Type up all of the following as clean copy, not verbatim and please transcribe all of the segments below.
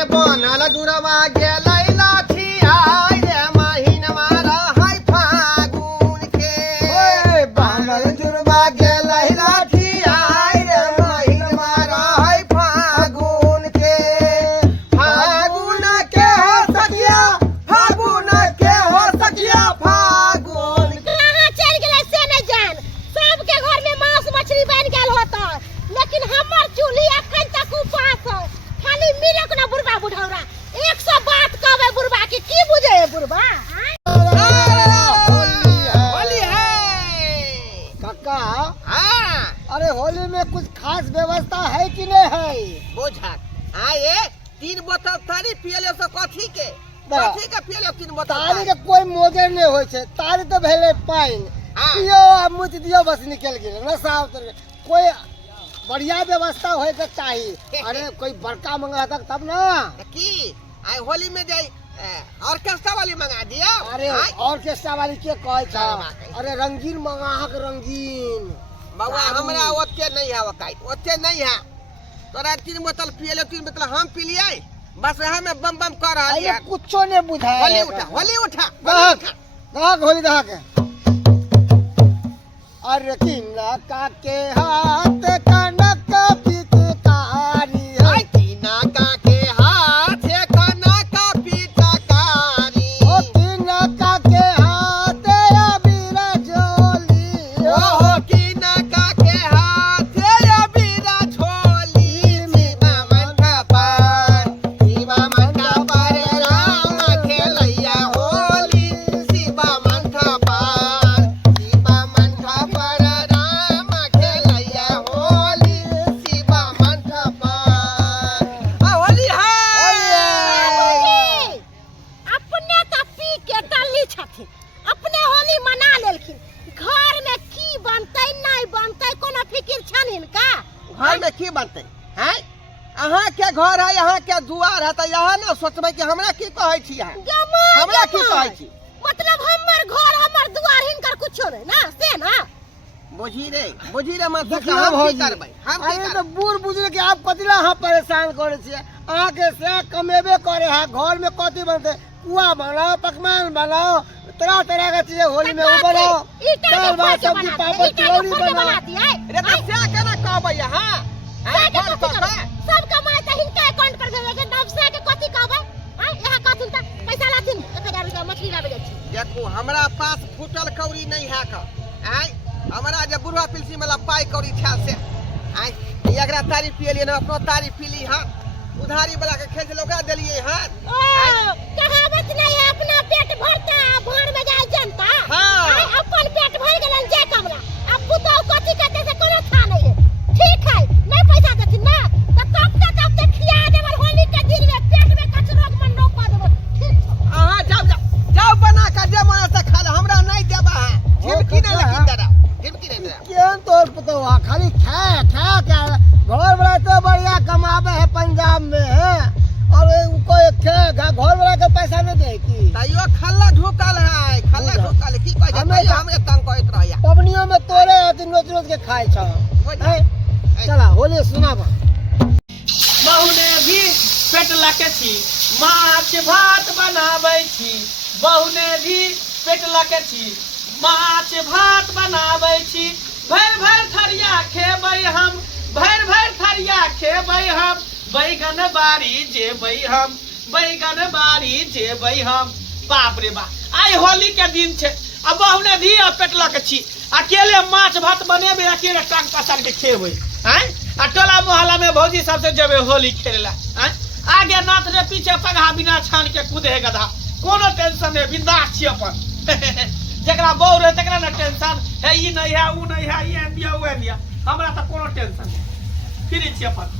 अरे बनल जुरवा गेलै लाठी आय रे महीन मारा है फागुन के बनल जुरवा गेलै लाठी आय रे महीन मारा है फागुन के फागुन के हो सखिया फागुन के हो सखिया फागुन के कहां चल गेलै से न जान सबके घर में मांस मछली बन गेल होता लेकिन हमर चूल्ही अखन तक उपास है खाली मिलक ना बुढ़वा बुढ़ौरा 100 बात कहबे बुढ़वा की बुझे है बुढ़वा होली है काका हाँ अरे होली में कुछ खास व्यवस्था है कि नहीं है? बोझक आए 3 बोतल तारी पियले से कथी के पियले 3 बोतल तारी के कोई मोजे नहीं होय छे तारी तो भेले पाइन हाँ। पियो आ मुझ दियो बस निकल गेल नशा उतर गेल। कोई बढ़िया व्यवस्था होय के चाहिए अरे कोई बड़का मंगा तब ना की आए होली में जाई ऑर्केस्ट्रा वाली मंगा दिया अरे ऑर्केस्ट्रा वाली के कहै छ हाँ। अरे रंगीन मंगाहक रंगीन बाबा हमरा ओते नहीं है वकाइत ओते नहीं है तोरा 3 बोतल पियले 3 बोतल हम पी लिए बस वह में बम बम कर रहा अरे है कुछो नहीं बुझा होली उठा गाहक होली गाहक अरे किनका के हाथ कनक पिचकारी है आई तीना का के हाथ से कना का पिचकारी ओ किनका के हाथ अबीर झोली ओहो किना का के हाथ से अबीर झोली शिवा मन का पर राम खेलैया होली शिवा मन का पर राम खेलैया होली शिवा मन का पर होली है अपने का पी के डल्ली छथिन अपने होली मना लेलखिन घर में की बनतै नहीं बनतै कोनो फिकिर छनिन का घर में की बनते हैं अहाँ के घर है यहाँ के दुआर है तो यहाँ ना सोचबै कि हमरा की कहै छी यहाँ हमरा की कहै छी मतलब हमर घर हमर दुआर हिनकर कुछो नहीं ना से ना बुझी रे मत देखियो हम की भौजी करबै हम की अरे तो करबै बूढ़ बुजुर्ग के आप कतिला हाँ परेशान करे छिए आगे से कमेबे करे है घर में कथी बनते पुआ बनाओ पकवान बनाओ तरह तरह का चीजें होली में वो बनाओ दाल भात सब्जी पापड़ तिलौरी बनाओ रे तो से केना कहबै यहाँ हैं फोन कर सब कमाई त हिनका अकाउंट पर भेजे के नवसा के कथी कहबै हां यहाँ कथिन त पैसा लाथिन 1000 रुपया मछली लाबे जाइ छी देखो हमरा पास फूटल कौड़ी नहीं है का आय हमरा जे बुढ़वा पिलसी वाला पाई कौड़ी था से आय एकरा तारी पियलिए ना अपनो तारी पीली हां उधारी वाला के खेल लोगा देलिए हां ओ कहावत नहीं है अपना पेट भरता भर में जाए जनता हाँ। आय अपन पेट भर गेलन जे कमला अब पुतो कथी कहते से कोनो था नहीं है ठीक है नहीं पैसा देथिन ना त तब तक खिया देबल होली के दिन में पेट में कचरोग मन नो पा देबल ठीक छै अहाँ जाओ बना के जे मन से खा ले हमरा नहीं देबा है झिमकी नहीं लगी तेरा झिमकी नहीं तेरा केन तोर पतो खाली खा के घर वाला तो बढ़िया कमावे है पंजाब में है और उनको घर वाला के पैसा नहीं दे की तैयो खल्ला ढुकल की कह हमें हमरे तंग कहत रहया पबनियों में तोरे रोज रोज के खाए छ चला होली सुनाबा बहुने भी पेट लके छी माछ भात बनाबै छी बहुने भी पेट लके छी माछ भात बनाबै छी भर थरिया खेबै हम भर थरिया खेबै हम बैगन बाड़ी जेबै हम बैगन बाड़ी जेबै हम बाप रे बाप आइ होली के दिन छै आ बहुने भी पेट लके छी अकेले माछ भात बनेबै अकेले टांग पसार के खेबै हैं आ टोला मोहल्ला में भौजी सबसे जेबे होली खेलेला हैं आगे नाथ रे पीछे पगहा बिना छान के कूदे गधा कोनो टेंशन नहीं बिंदास छी अपन जकरा बहु रहे तकरा ना टेंशन है ई नहीं है ऊ नहीं है ये दिया ऊ दिया हमरा त कोनो टेंशन नहीं फ्री छी अपन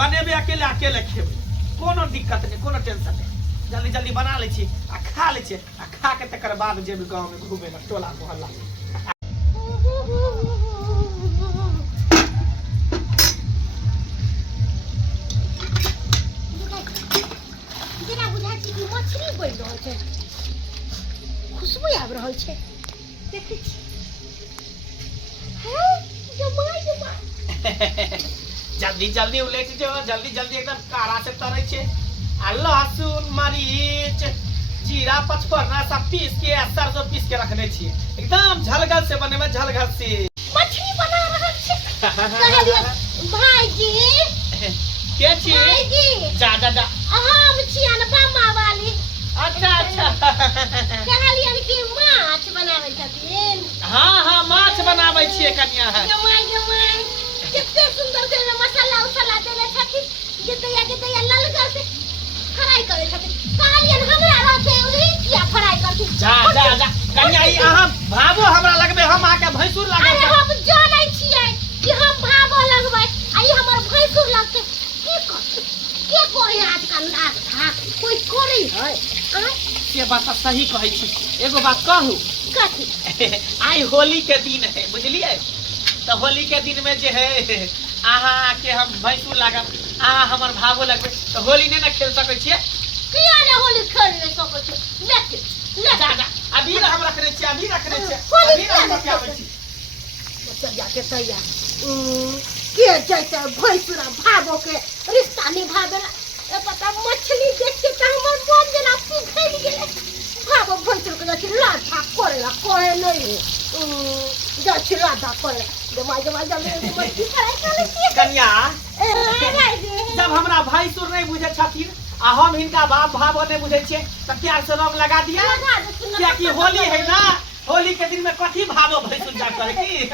बनेबे अकेले खेबै कोनो दिक्कत नहीं कोनो टेंशन नहीं जल्दी जल्दी बना ले छी आ खा ले छी आ खा के तकर बाद जेबे गांव में घूमे ला टोला मोहल्ला में मछली बन रहल छै खुशबू आबि रहल छै देखै छी है जमाई जल्दी जल्दी उलट जो जल्दी जल्दी एकदम कारा से तरै छे आ लहसुन मरीच जीरा पचफोरना सब पीस के आ सरसों पीस के रखने छी एकदम झलगल से बने में झलगल से मछली बना रहल छी कहलिए भाईजी के छी भाईजी जा जा जा हम छियन बामा वाली अच्छा अच्छा कहलियन कि माछ बनाबै छथिन हाँ हाँ माछ बनाबै छियै कन्या है जमाई जमाई कितने सुंदर से मसाला उसाला देले छथिन गिद्दैया ललका से फ्राई करे छथिन कहलियन हमरा रहते उही किया फ्राई करथिन जा जा जा कन्या ई अहाँ भावो हमरा लगबे हम आके भैंसुर अरे लागब हम जानै छियै कि हम भागो लगबै आ ई हमर भैंसुर लगतै की करतै के करे आजकल नाच धाक कोई करे है से बात तो सही कहै छी एगो बात कहू कथी आई होली के दिन है बुझलिए तो होली के दिन में जे है अहाँ के हम भैंसुर लागब अहाँ हमर भावो लगबे तो होली नहीं ना खेल सकै छियै किया ने होली खेल नहीं सकै छै ले जा जा अभी हम रखने छियै अभी रखने छियै होली अभी किया हम नहीं के आबै छी सैया के जैसे भैंसुरा भावो के रिश्ता निभावेला ए पता मछली देख के त हमर मन जना पिघल गेले भावो भैंसुर के जैसे लाथा करेला कहे नहीं जैसे लाथा करे जमाई जल्दी मछली फ्राई कर ली कन्या भाईजी जब हमरा भैंसुर नहीं बुझे छथिन आ हम हिनका बाप भावो नहीं बुझे छियै त प्यार से रंग लगा दिया क्या कि होली है ना होली के दिन में कथी भावो भैंसुर जा करे की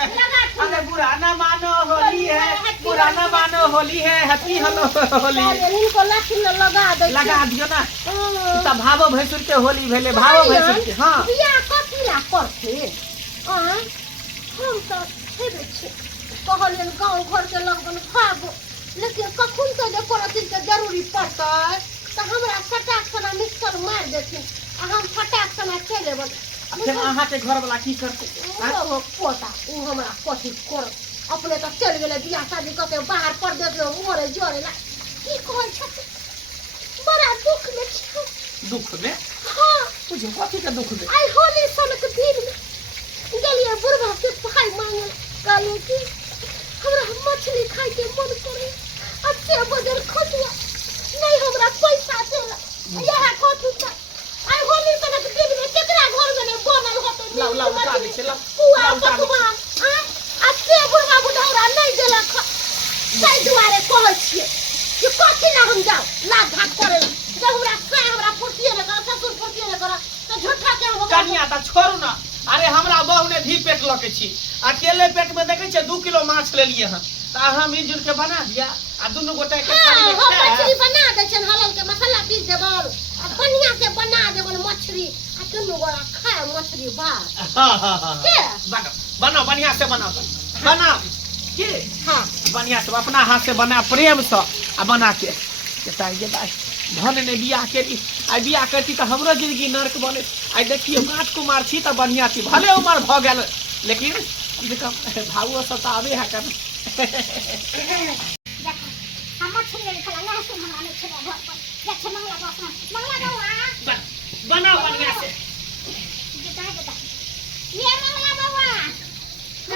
अरे बुरा ना मानो होली है बुरा ना मानो होली है हैप्पी हेलो होली इनको लाठी में लगा दे लगा दियो ना त भावो भैंसुर के होली भेले भावो भैंसुर के हां बिया कथी ला करते हम तो हेबे छी कहलियन गांव घर के लगन भागो लेकिन कखन तो जे कोनो चीज के जरूरी पड़तै त हमरा फटाक सना मिक्सर मार देथिन आ हम फटाक सना चले जेबै फिर अहाँ के घर वाला की करते ओ पोता उ हमरा कथी कर अपने तो चल गेले बियाह शादी क के बाहर परदेश में मोरे जोरे ला की कहै छथिन बड़ा दुख में छी दुख में हां तुझे कथी के दुख में आई होली सन के दिन में गलिए बुढ़वा से भाई मांगे कहलिए कि हमरा मछली खाए के मन करे अच्छे बजर खजुआ नहीं हमरा पैसा देला यह कथी का आई होली सन के दिन में केकरा घर में नहीं बनल होते लाउ उठा दे छै पुआ पकवान अच्छे बुढ़वा बुढ़ौरा नहीं देला ताई दुआरे कहै छियै कि कथी ना हम जाओ लाग घाट करे जब हमरा खाए हमरा फुर्तिए न कर ससुर फुर्तिए न कर तो झूठा के हम कन्या त छोड़ू ना अरे हमरा बहू ने भी पेट लके छी अकेले पेट में देखे छे 2 किलो माछ ले लिए हम त हम मिलजुल के बना दिया आ दुनु गोटे के थाली में हम खाए मछली बना दे छन हलल के मसाला पीस देबल आ बढ़िया से बना देबल मछली आ दुनु गोरा खाए मछली बात हां के बनाओ बढ़िया से बनाओ बनाओ की हां बढ़िया से अपना हाथ से बना प्रेम से आ बना के ताई जे दाई धन ने बियाह केली आई बियाह करती त हमरो जिंदगी नरक बने आई देखियो राजकुमार छी त बढ़िया छी भले उमर भ गेल लेकिन भावो सतावे है कर हम मछली ले खला ना से हमरा नहीं छला घर पर देख छ मंगला बउआ बनाओ बढ़िया से ये मंगला बउआ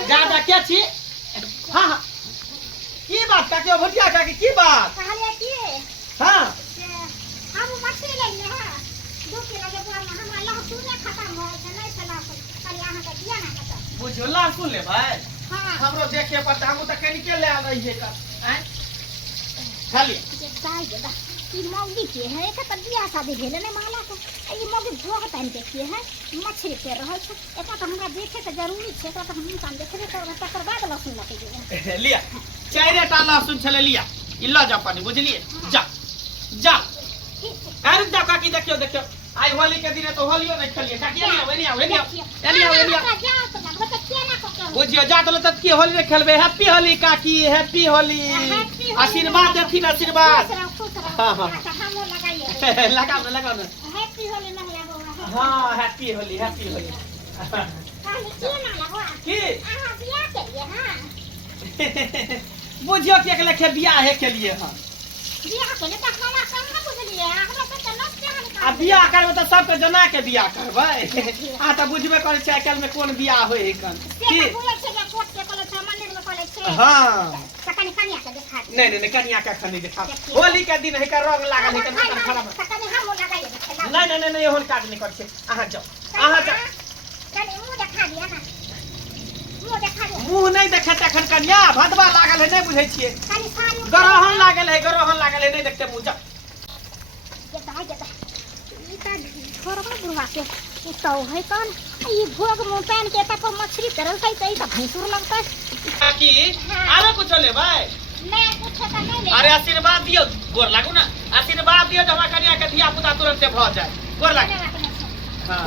ज्यादा क्या छी हां हां की बात का के भटिया का की बात कहले कि हां हम मछली ले ले हां 2 किलो के बोरा हमरा लहसुन खत्म हो गए नहीं चला खाली आहा के दिया ना खत्म बुझो लहसुन ले भाई हां हमरो देखे पर हम त कनी के ले आ रही है का हैं खाली ये दाई दादा ई मौगी के है त बियाह शादी भेले ने माला को ई मौगी भोग पहन के के है मछली पे रहल छ एका त हमरा देखे त जरूरी छै त हम इंसान देखबे त तकर बाद लहसुन लगे जे लिया चारे टा लहसुन छले लिया ई ल जा पानी बुझलिए जा जा अरे जा काकी देखियो देखियो आई होली के दिन तो होलियो नहीं खेलिए काकी नहीं जा त लगबे त केना को के बुझियो जा तो तब की होली नहीं खेलबे हैप्पी होली काकी हैप्पी होली आशीर्वाद देथिन आशीर्वाद हां हां हम लगाइए लगाओ ना हैप्पी होली महिला बउआ हां हैप्पी होली काहे के ना लगवा की आहा बियाह के लिए हां बुझियो के लेखे बियाह है के लिए हां बियाह के लिए त हमरा संग बुझलिए हमरा त नस के आ बियाह करबे त सबके जना के बियाह करबै आ त बुझबे करे छै आइकाल में कोन बियाह होय है कन की बोले छै जे कोट के कोले छै मंदिर में कोले छै हां त कनी कनिया के देखा नहीं कन्या का खनी देखा होली के दिन है का रंग लागल है का माथा खराब कनी हम लगाई देखला नहीं होल काज नहीं कर छे आहा जाओ कनी मुंह देखा दिया ना मुंह देखा दिया मुंह नहीं देखे तखन कन्या भदवा लागल है नहीं बुझै छिए कनी सारी गरहन लागल है नहीं देखते मुंह जा जता ई त छोरबा बुढ़वा के ई तो है कौन ई भोग मुंह पहन के तब मछली तरल है त ई त भैंसुर लगता है काकी आरो कुछ ले भाई मैं कुछ त नहीं ले अरे आशीर्वाद दियो गोर लागू ना आशीर्वाद दियो जमा कन्या के धिया पुता तुरंत से भ जाए गोर लाग हां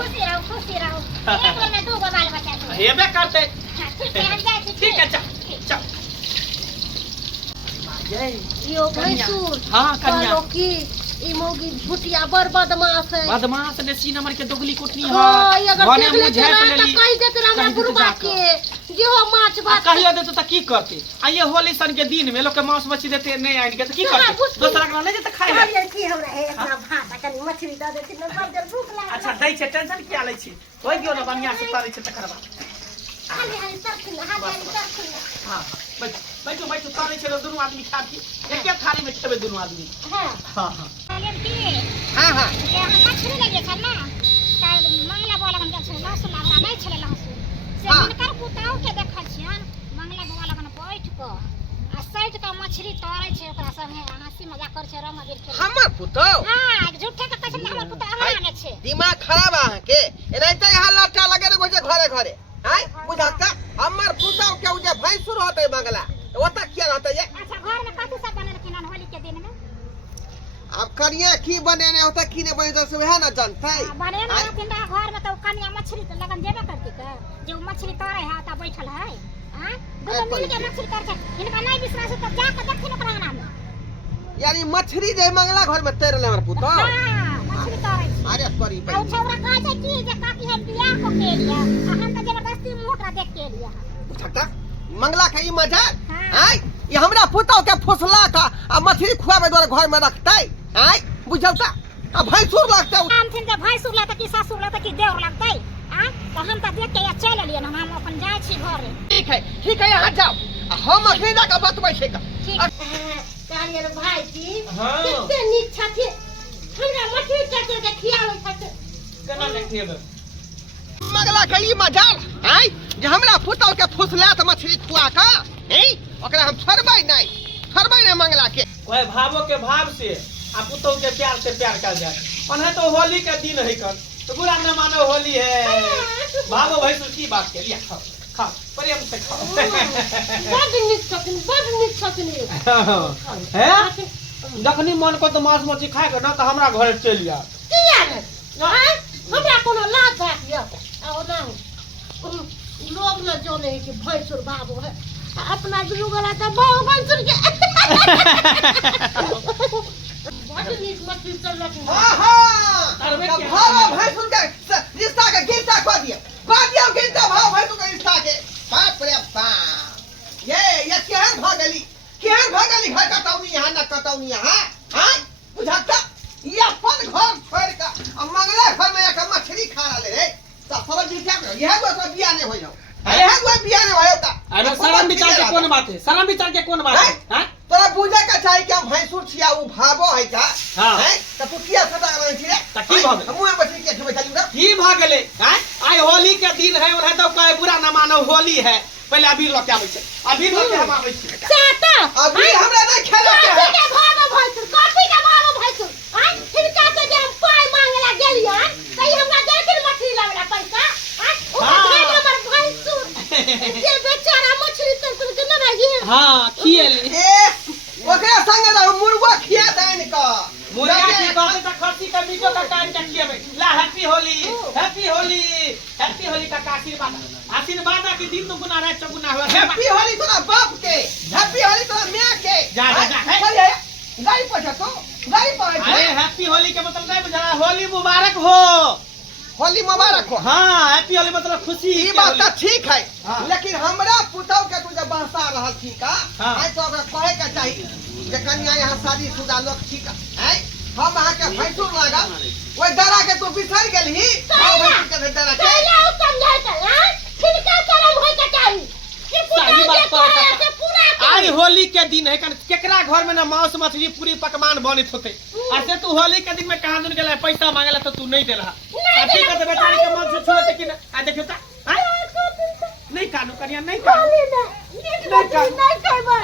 खुशी रहो एक में दो बाल बच्चा तो हेबे करते ठीक है हम जाए ठीक है चल यो भैंसुर हां कन्या की ई मोगी झुटिया बर बदमाश है बदमाश ने सी नंबर के दोगली कोठनी है हां अगर घने देख मुंह ले झेप तो लेली कहि देत हमरा बुढ़वा के जे हो माछ भात कहियो देते त की करते आ ये होली सन के दिन में लोग के मांस मछली देते नहीं आइन के त की करते दूसरा के ले जे त खाए अरे की हमरा है इतना भात कनी मछली द देती न सब जर भूख लाग अच्छा दै छे टेंशन किया लै छी होय दियो न बढ़िया से तारै छे तकर बाद हाली तरखिन हां बैठो तारै छे दोनों आदमी खा की एक थाली में खेबे दोनों आदमी हां हां लेकिन की हां ये मछली लगे छ ना त मंगला बोला गन के छ लहसुन हमरा नहीं छले लहसुन से हिनकर पुताऊ के देखल छियन मंगला बोला गन बैठ क आ सैट का मछली तोड़े छै ओकरा संगे हंसी मजाक कर छै रंग गिर खेल हमर पुतो हां झूठे के कहै हमर पुता हमरा छै दिमाग खराब आ के एनाइते यहाँ लट्टा लगे रे घरे घरे हाय बुझाता हमर पुतो के जे भैंसुर होते मंगला ओता किया रहते ये अच्छा घर में कथि सब बने रखिन होली के दिन में अब कनिया की बनेने होता की ने बने तो वह ना जानता है बने ना रखिन घर में तो कनिया मछली तो लगन जेबे करती के जो मछली तोड़े है ता बैठल है हां दो मिल के मछली कर छै इनका नहीं विश्वास तो जा के देखिन ओकरा अंगना में यानी मछली जे मंगला घर में तैरले हमर पुतो हां मछली तोड़े छै अरे तोरी आ बहन छौरा कहै छै कि जे काकी हम बियाह को के लिया आ हम तो जबरदस्ती मोटरा देख के लिया बुझाता मंगला के ई मजाक हाँ। हाय ये हमरा पुतो के फुसला था आ मछली खुआबे द्वारा घर में रखते हाय बुझाता आ भैंसुर लगता हम थिन जे भैंसुर लगता कि ससुर लगता कि देवर लगतै हां तो हम त देख के या चल लिए हम अपन जाय छी घरे ठीक है यहाँ जाओ हम अखनी जाकर बतबै छै ठीक कालियर भाई जी हां कितने नीक छथि हमरा मछली चटर के खियाबै छथि केना देखिएबे मंगला के ई मजाल हाय जे हमरा पुतो के फुसलात मछली खुआ का हैं ओकरा हम छोड़बै नहीं मंगला के कोई भावो के भाव से आ पुतौ के प्यार से प्यार कर जाए ओने तो होली के दिन है कर तो बुरा न मानो होली है भावो भाई की बात के लिया खाओ प्रेम से खाओ बड़ नीक छथिन हैं जखनी मन को तो मांस मछली खाए ना तो हमरा घर चल जा किया ने हां हमरा कोनो लाज भात या आओ ना लोग न जाने है कि भैंसुर बाबू है अपना गुरु वाला तो बहु भैंसुर के बड़ नीक मछली चल रही हां भाव भैंसुर के रिश्ता के गिरता खो दिया गिरता भाव भैंसुर के रिश्ता के बाप रे बाप ये केहन भागली घर कटौनी यहाँ न कटौनी यहाँ हां बुझाता ये अपन घर छोड़ के मंगला घर में एक मछली खा ले रे सब जी क्या यह तो बिया नहीं होयो बिया नहीं होयो ता अरे शर्म विचार के कौन बात है हां तोरा बुझे का चाहि कि हम भैंसुर छिया उ भाबो है का हां हैं त तू किया सदा रहे छी रे त की भाग हम मछली के खेबे चली की भाग गेले हैं आई होली के दिन है और है तो कोई बुरा न मानो होली है पहले अभी लोग आबै छै अभी लोग हम आबै छी चाटा अभी हमरा नहीं खेले के है के भागो भैंसुर काफी के भागो भैंसुर आई फिर का से जे हम पाई मांगला गेलिया तई हमरा देख मछली लागला पैसा आई ओ हमर भैंसुर ये बेचारा मछली तर के न भागी हां खिएली ए ओकरा संग रह मुर्गा खिया देन का मुर्गा की बात त खसी का मीठो का कान के खिएबे ला हैप्पी होली का आशीर्वाद की दिन तो गुना रह चगुना हो हैप्पी होली तोरा बाप के हैप्पी होली तोरा मां के जा गाड़ी पर तो गाड़ी पर अरे हैप्पी होली के मतलब नहीं बुझा होली मुबारक हो होली मुबारक हो हां हैप्पी होली मतलब खुशी ई बात तो ठीक है हाँ। लेकिन हमरा पुतौ के तू जब बहसा रहल छी का हाँ। आई तो ओकरा कहे के चाहिए जे कन्या यहाँ शादीशुदा लोग छी का हैं हम अहाँ के भैंसुर लागा ओए डरा के तू बिसर गेलही के डरा के पहले उ समझाई त फिर का करम होय के चाही कि सही बात पुता के पूरा आई होली के दिन है केकरा घर में ना मांस मछली पूरी पकवान बनित होते ऐसे तू होली के दिन में कहां दून गेला पैसा मांगेला तो तू नहीं देला ठीक है बेचारी के मन से छोड़ते कि ना आ देखो ता नहीं कानू करिया नहीं कानू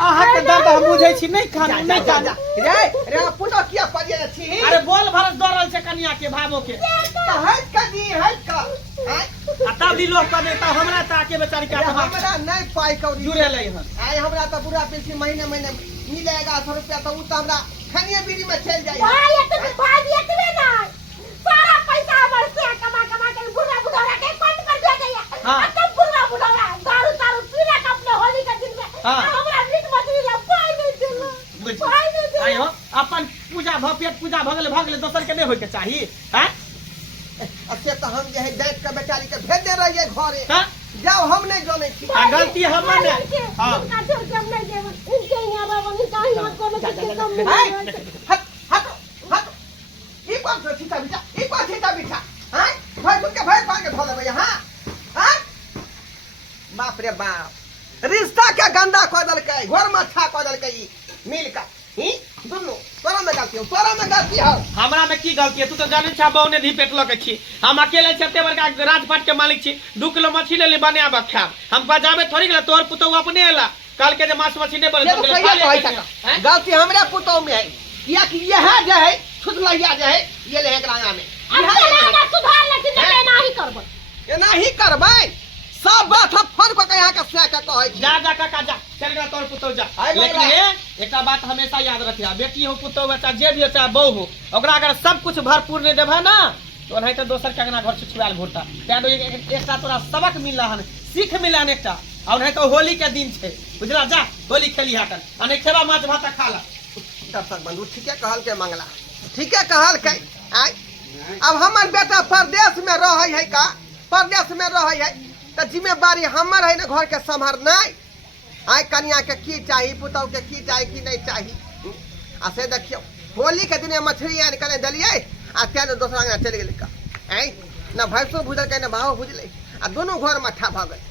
आहा के दर्द हम बुझै छी नहीं कानू नहीं कानू रे पुतो किया पड़िया छी अरे बोल भरस दौड़ल छै कनिया के भावो के हट का दी हट का तब भी लोग कर देता हमरा त आके बेचारी का हमरा नहीं पाई कौड़ी जुड़े ले हन आए हमरा तो पूरा पेंशन महीने महीने मिलेगा 100 रुपया तो उ तो हमरा खनिया बीड़ी में चल जाए भाई इतने भाई इतने ना सारा पैसा हमर से कमा कमा के बुढ़ा बुढ़ा के पंड कर दे गया हां तब बुढ़ा बुढ़ा दारू दारू पीना का अपने होली के दिन में हमरा मीट मछली ला पाई नहीं दिल पाई नहीं दिल आयो अपन पूजा पेट पूजा भगले दोसर के नहीं होय के चाहिए हैं अच्छे तो हम जे है दैत के बेचारी के भेज दे रहिए घरे हां जाओ हम नहीं जाने छी गलती हमर ने हां का जो जब नहीं देव इनके यहां बाबा नहीं कहीं मत कोनो के कम नहीं हट हट हट ई कौन से सीता बिचा ई कौन सीता बिचा हैं भाई तुम के भाई पाल के धो लेबे यहां हैं बाप रे बाप रिश्ता के गंदा कर देल के घर में ठा कर देल के मिल का ही दुनु तोरा में गलती हो हमरा में की गलती है तू तो जाने छा बहुने धी पेटलो के छी हम अकेले छते बड़का राजपाट के मालिक छी 2 किलो मछली ले बनाबा खाब हम बजाबे थोड़ी गेला तोर पुतो अपने एला कल के जे मांस मछली ने बने तो गलती हमरा पुतो में है या कि यह जे है छुदलैया जे है ये ले एकरा में अब सुधार लेकिन नहीं करब एना ही करबै सब बात हम फोन को यहां का से के कहै जा काका जा चल गया तोर पुतो जा लेकिन एकटा बात हमेशा याद रखिया बेटी हो पुतो बच्चा जे भी हो चाहे बहू हो ओकरा अगर सब कुछ भरपूर नहीं देबा ना तो नहीं तो दोसर के अंगना घर से छुआल घोटा तें एकटा तोरा सबक मिलला हन सीख मिला हन एकटा और नहीं तो होली के दिन छे बुझला जा होली खेली हाटन अने खेबा माछ भात खा ला दर्शक बंधु ठीके कहल के मंगला ठीके कहल के आय अब हमर बेटा परदेश में रहै है का परदेश में रहै है त जिम्मेवारी हमर है ना घर के संभालनाइ आय कन्या के की चाहिए पुतौ के की चाहिए की नहीं चाहिए आ से देखियो होली के दिन मछली आन के दलिए आ तेन दोसरा अंगना चल गेल का आय ना भैंसो भुजल के ना भाव भुजले आ दोनों घर में ठा भ गए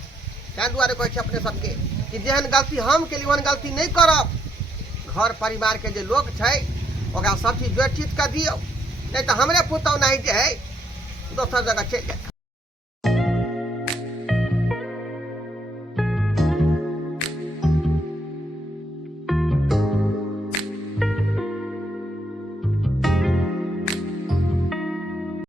तें दुआरे कहै छै अपने सबके कि जेहन गलती हम के लिए गलती नहीं करब घर परिवार के जे लोग छै ओकरा सब चीज जोड़ चीज कर दियो नहीं तो हमरे पुतौ नहीं जे है दोसर जगह चल जाए।